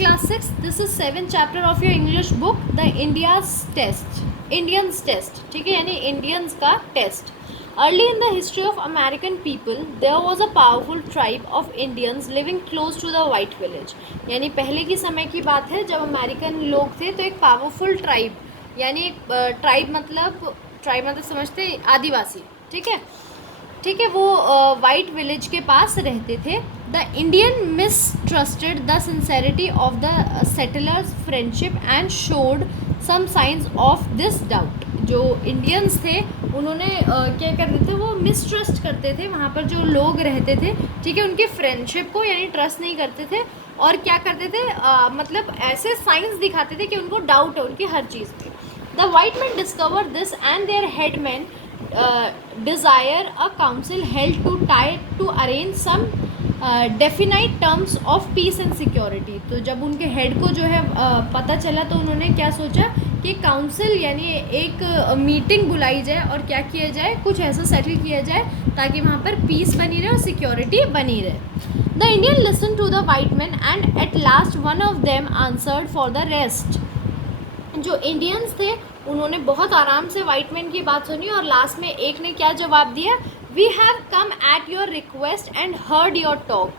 class 6. This is 7th chapter of your English book, the Indians test. ठीक है, यानी Indians का test. Early in the history of American people, there was a powerful tribe of Indians living close to the white village. यानी पहले की समय की बात है जब अमेरिकन लोग थे तो एक पावरफुल ट्राइब, यानी ट्राइब मतलब समझते आदिवासी, ठीक है, वो वाइट विलेज के पास रहते थे. The Indian mistrusted the sincerity of the settlers friendship and showed some signs of this doubt. जो इंडियंस थे उन्होंने क्या करते थे, वो मिसट्रस्ट करते थे वहाँ पर जो लोग रहते थे, ठीक है, उनके फ्रेंडशिप को, यानी ट्रस्ट नहीं करते थे. और क्या करते थे, मतलब ऐसे साइंस दिखाते थे कि उनको डाउट है उनकी हर चीज़ पे. The white man discover this and their head man desire a council held to arrange some definite terms of peace and security. तो जब उनके हेड को जो है पता चला तो उन्होंने क्या सोचा कि काउंसिल यानी एक मीटिंग बुलाई जाए और क्या किया जाए, कुछ ऐसा सेटल किया जाए ताकि वहाँ पर पीस बनी रहे और सिक्योरिटी बनी रहे. The Indian listen to the white man and at last one of them answered for the rest. जो इंडियंस थे उन्होंने बहुत आराम से वाइट मैन की बात सुनी और लास्ट में एक ने क्या जवाब दिया, we have come at your request and heard your talk.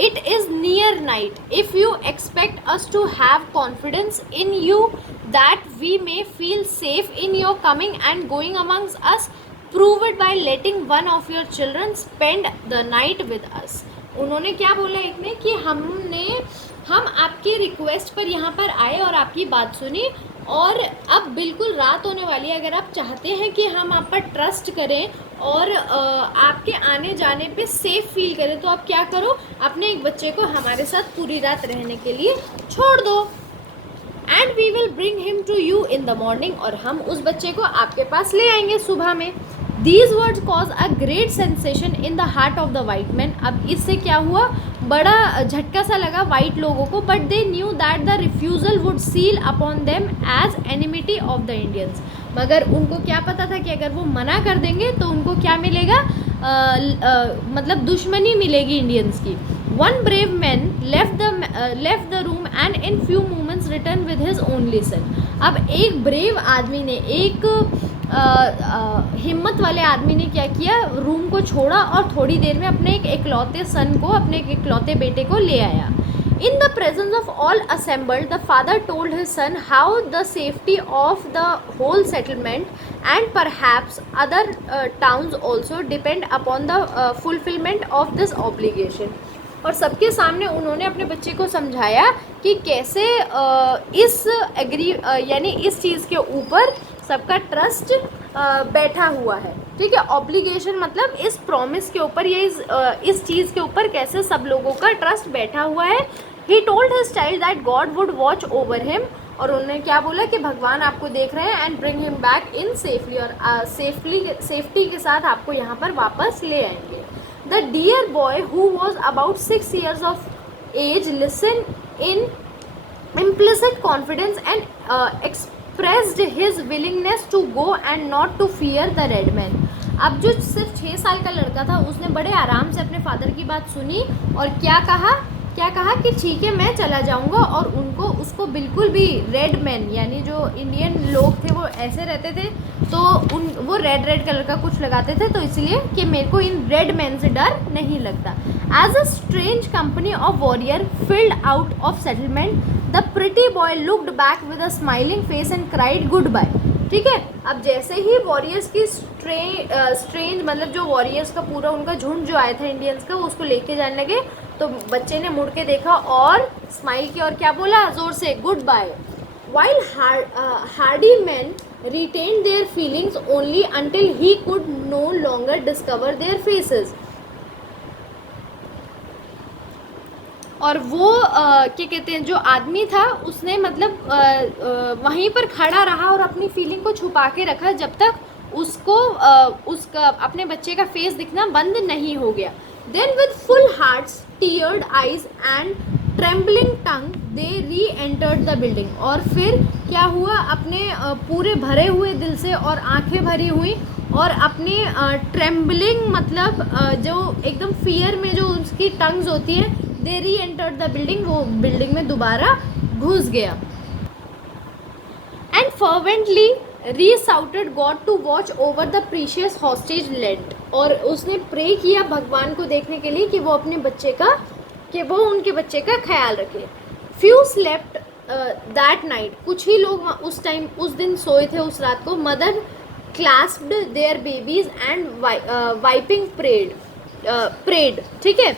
It is near night. If you expect us to have confidence in you that we may feel safe in your coming and going amongst us, prove it by letting one of your children spend the night with us. उन्होंने क्या बोला एक ने कि हम आपकी request पर यहाँ पर आए और आपकी बात सुनी और अब बिल्कुल रात होने वाली है. अगर आप चाहते हैं कि हम आप पर ट्रस्ट करें और आपके आने जाने पे सेफ फील करें तो आप क्या करो, अपने एक बच्चे को हमारे साथ पूरी रात रहने के लिए छोड़ दो. And we will bring him to you in the morning. और हम उस बच्चे को आपके पास ले आएंगे सुबह में. These words caused a great sensation in the heart of the white men. अब इससे क्या हुआ, बड़ा झटका सा लगा वाइट लोगों को. But they knew that the refusal would seal upon them as enmity of the Indians. मगर उनको क्या पता था कि अगर वो मना कर देंगे तो उनको क्या मिलेगा, मतलब दुश्मनी मिलेगी इंडियंस की. One brave man left the room and in few moments returned with his only son. अब एक ब्रेव आदमी ने, एक हिम्मत वाले आदमी ने क्या किया, रूम को छोड़ा और थोड़ी देर में अपने एक इकलौते सन को, अपने एक इकलौते बेटे को ले आया. In the presence of all assembled, the father told his son how the safety of the whole settlement and perhaps other towns also depend upon the fulfillment of this obligation. और सबके सामने उन्होंने अपने बच्चे को समझाया कि कैसे यानी इस चीज़ के ऊपर सबका ट्रस्ट बैठा हुआ है, ठीक है. ऑब्लिगेशन मतलब इस प्रॉमिस के ऊपर, ये इस चीज़ के ऊपर कैसे सब लोगों का ट्रस्ट बैठा हुआ है. He told his child that God would watch over him. और उन्होंने क्या बोला कि भगवान आपको देख रहे हैं and bring him back in safely, और सेफ्टी के साथ आपको यहाँ पर वापस ले आएंगे. The dear boy, who was about 6 years of age, listened in implicit confidence and expressed his willingness to go and not to fear the red man. अब जो सिर्फ 6 साल का लड़का था उसने बड़े आराम से अपने फादर की बात सुनी और क्या कहा कि ठीक है मैं चला जाऊंगा. और उसको बिल्कुल भी रेड मैन, यानी जो इंडियन लोग थे वो ऐसे रहते थे तो वो रेड कलर का कुछ लगाते थे, तो इसलिए कि मेरे को इन रेड मैन से डर नहीं लगता. As a strange company of warrior filed out of settlement, the pretty boy looked back with a smiling face and cried goodbye. ठीक है, अब जैसे ही वॉरियर्स की स्ट्रेंज मतलब जो वॉरियर्स का पूरा उनका झुंड जो आया था इंडियंस का, वो उसको लेके जाने लगे तो बच्चे ने मुड़ के देखा और स्माइल किया और क्या बोला जोर से, goodbye. While hardy man retained their feelings only until he could no longer discover their faces. और वो क्या कहते हैं, जो आदमी था उसने मतलब वहीं पर खड़ा रहा और अपनी फीलिंग को छुपा के रखा जब तक उसका अपने बच्चे का फेस दिखना बंद नहीं हो गया. Then with full hearts, teared eyes and trembling tongue they re-entered the building. और फिर क्या हुआ, अपने पूरे भरे हुए दिल से और आंखें भरी हुई और अपने ट्रेम्बलिंग मतलब जो एकदम फियर में जो उसकी टंग्स होती हैं they re-entered the building, वो बिल्डिंग में दोबारा घुस गया। And fervently besought God to watch over the precious hostage lent, और उसने प्रे किया भगवान को देखने के लिए कि वो अपने बच्चे का, कि वो उनके बच्चे का ख्याल रखे। फ्यू स्लेप्ट दैट नाइट, कुछ ही लोग उस टाइम उस दिन सोए थे उस रात को। Mother clasped their babies and wiping prayed, ठीक है।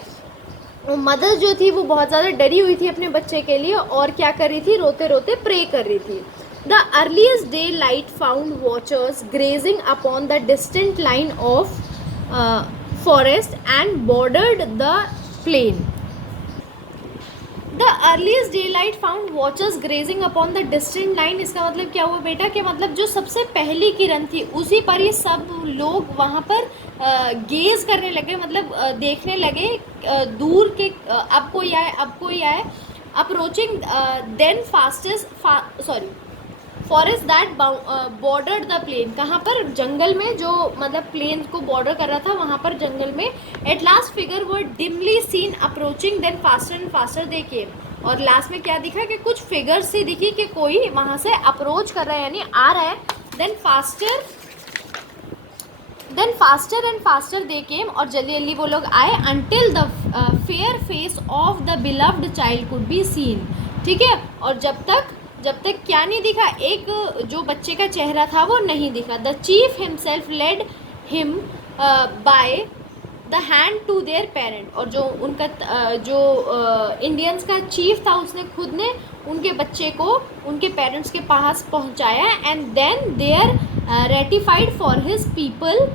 मदर जो थी वो बहुत ज़्यादा डरी हुई थी अपने बच्चे के लिए, और क्या कर रही थी, रोते रोते प्रे कर रही थी। The earliest daylight found watchers gazing upon the distant line of forest and bordered the plain. The earliest daylight found watchers gazing upon the distant line, इसका मतलब क्या हुआ बेटा, कि मतलब जो सबसे पहली किरण थी उसी पर ये सब लोग वहाँ पर गेज करने लगे, मतलब देखने लगे दूर के, अब कोई आए अब कोई आए। Approaching then forest that bordered the plain, कहाँ पर, जंगल में, जो मतलब प्लेन को बॉर्डर कर रहा था वहाँ पर जंगल में। At last figure were dimly seen approaching then faster and faster they came, और लास्ट में क्या दिखा कि कुछ फिगर्स से दिखी कि कोई वहाँ से अप्रोच कर रहा है, यानी आ रहा है। Then faster and faster they came, और जल्दी जल्दी वो लोग आए। Until the fair face of the beloved child could be seen, ठीक है। और जब तक क्या नहीं दिखा, एक जो बच्चे का चेहरा था वो नहीं दिखा। The chief himself led him by the hand to their parent, और जो उनका इंडियंस का चीफ था उसने खुद ने उनके बच्चे को उनके पेरेंट्स के पास पहुंचाया। And then there ratified for his people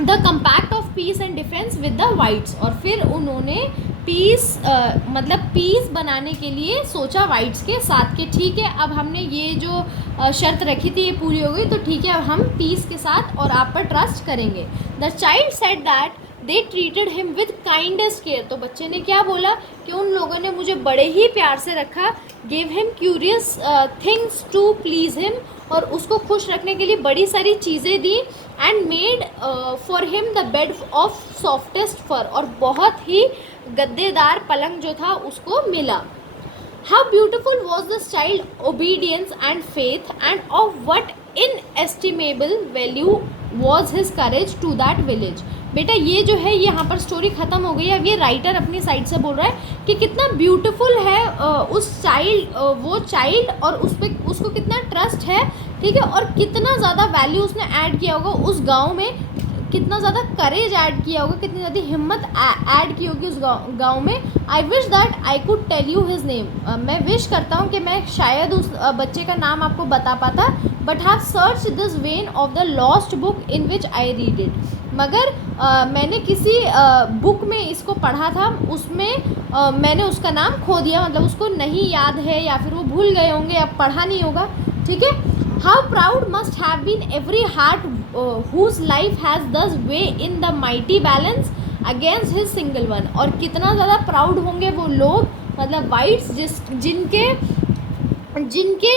the compact of peace and defence with the whites, और फिर उन्होंने मतलब पीस बनाने के लिए सोचा वाइट्स के साथ के, ठीक है अब हमने ये जो शर्त रखी थी ये पूरी हो गई, तो ठीक है अब हम पीस के साथ और आप पर ट्रस्ट करेंगे। The child said that they treated him with kindest care, तो बच्चे ने क्या बोला कि उन लोगों ने मुझे बड़े ही प्यार से रखा। Give him curious things to please him, और उसको खुश रखने के लिए बड़ी सारी चीज़ें दी। And made for him the bed of softest fur, और बहुत ही गद्देदार पलंग जो था उसको मिला। How beautiful was this child obedience and faith, and of what inestimable value was his courage to that village. बेटा ये जो है यहाँ पर स्टोरी ख़त्म हो गई। अब ये राइटर अपनी साइड से बोल रहा है कि कितना ब्यूटीफुल है उस चाइल्ड, वो चाइल्ड, और उसको कितना ट्रस्ट है, ठीक है, और कितना ज़्यादा वैल्यू उसने ऐड किया होगा उस गांव में, कितना ज़्यादा करेज ऐड किया होगा, कितनी ज़्यादा हिम्मत ऐड की होगी उस गांव में। I wish that I could tell you his name, मैं विश करता हूँ कि मैं शायद उस बच्चे का नाम आपको बता पाता, but have search this when of the lost book in which I read it, मगर मैंने किसी बुक में इसको पढ़ा था, उसमें मैंने उसका नाम खो दिया, मतलब उसको नहीं याद है या फिर वो भूल गए होंगे, अब पढ़ा नहीं होगा, ठीक है। How proud must have been every heart whose life has thus weigh in the mighty balance against his single one, और कितना ज़्यादा प्राउड होंगे वो लोग, मतलब वाइट्स, जिनके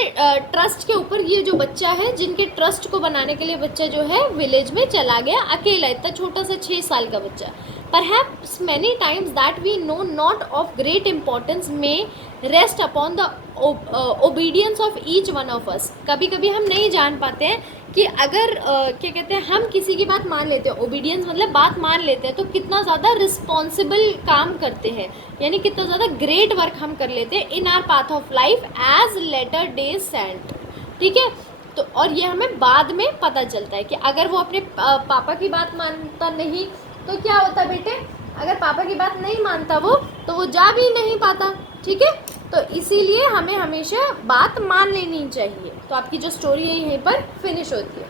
ट्रस्ट के ऊपर ये जो बच्चा है, जिनके ट्रस्ट को बनाने के लिए बच्चा जो है विलेज में चला गया अकेला, इतना छोटा सा 6 साल का बच्चा। Perhaps many times that we know not of great importance may rest upon the obedience of each one of us. कभी कभी हम नहीं जान पाते हैं कि अगर क्या कहते हैं, हम किसी की बात मान लेते हैं, ओबीडियंस मतलब बात मान लेते हैं, तो कितना ज़्यादा रिस्पॉन्सिबल काम करते हैं, यानी कितना ज़्यादा ग्रेट वर्क हम कर लेते हैं in our path of life as latter days saint, ठीक है। तो और ये हमें बाद में पता चलता है कि अगर वो अपने पापा की बात मानता नहीं तो क्या होता बेटे, अगर पापा की बात नहीं मानता तो वो जा भी नहीं पाता, ठीक है। तो इसीलिए हमें हमेशा बात मान लेनी चाहिए। तो आपकी जो स्टोरी है यहीं पर फिनिश होती है।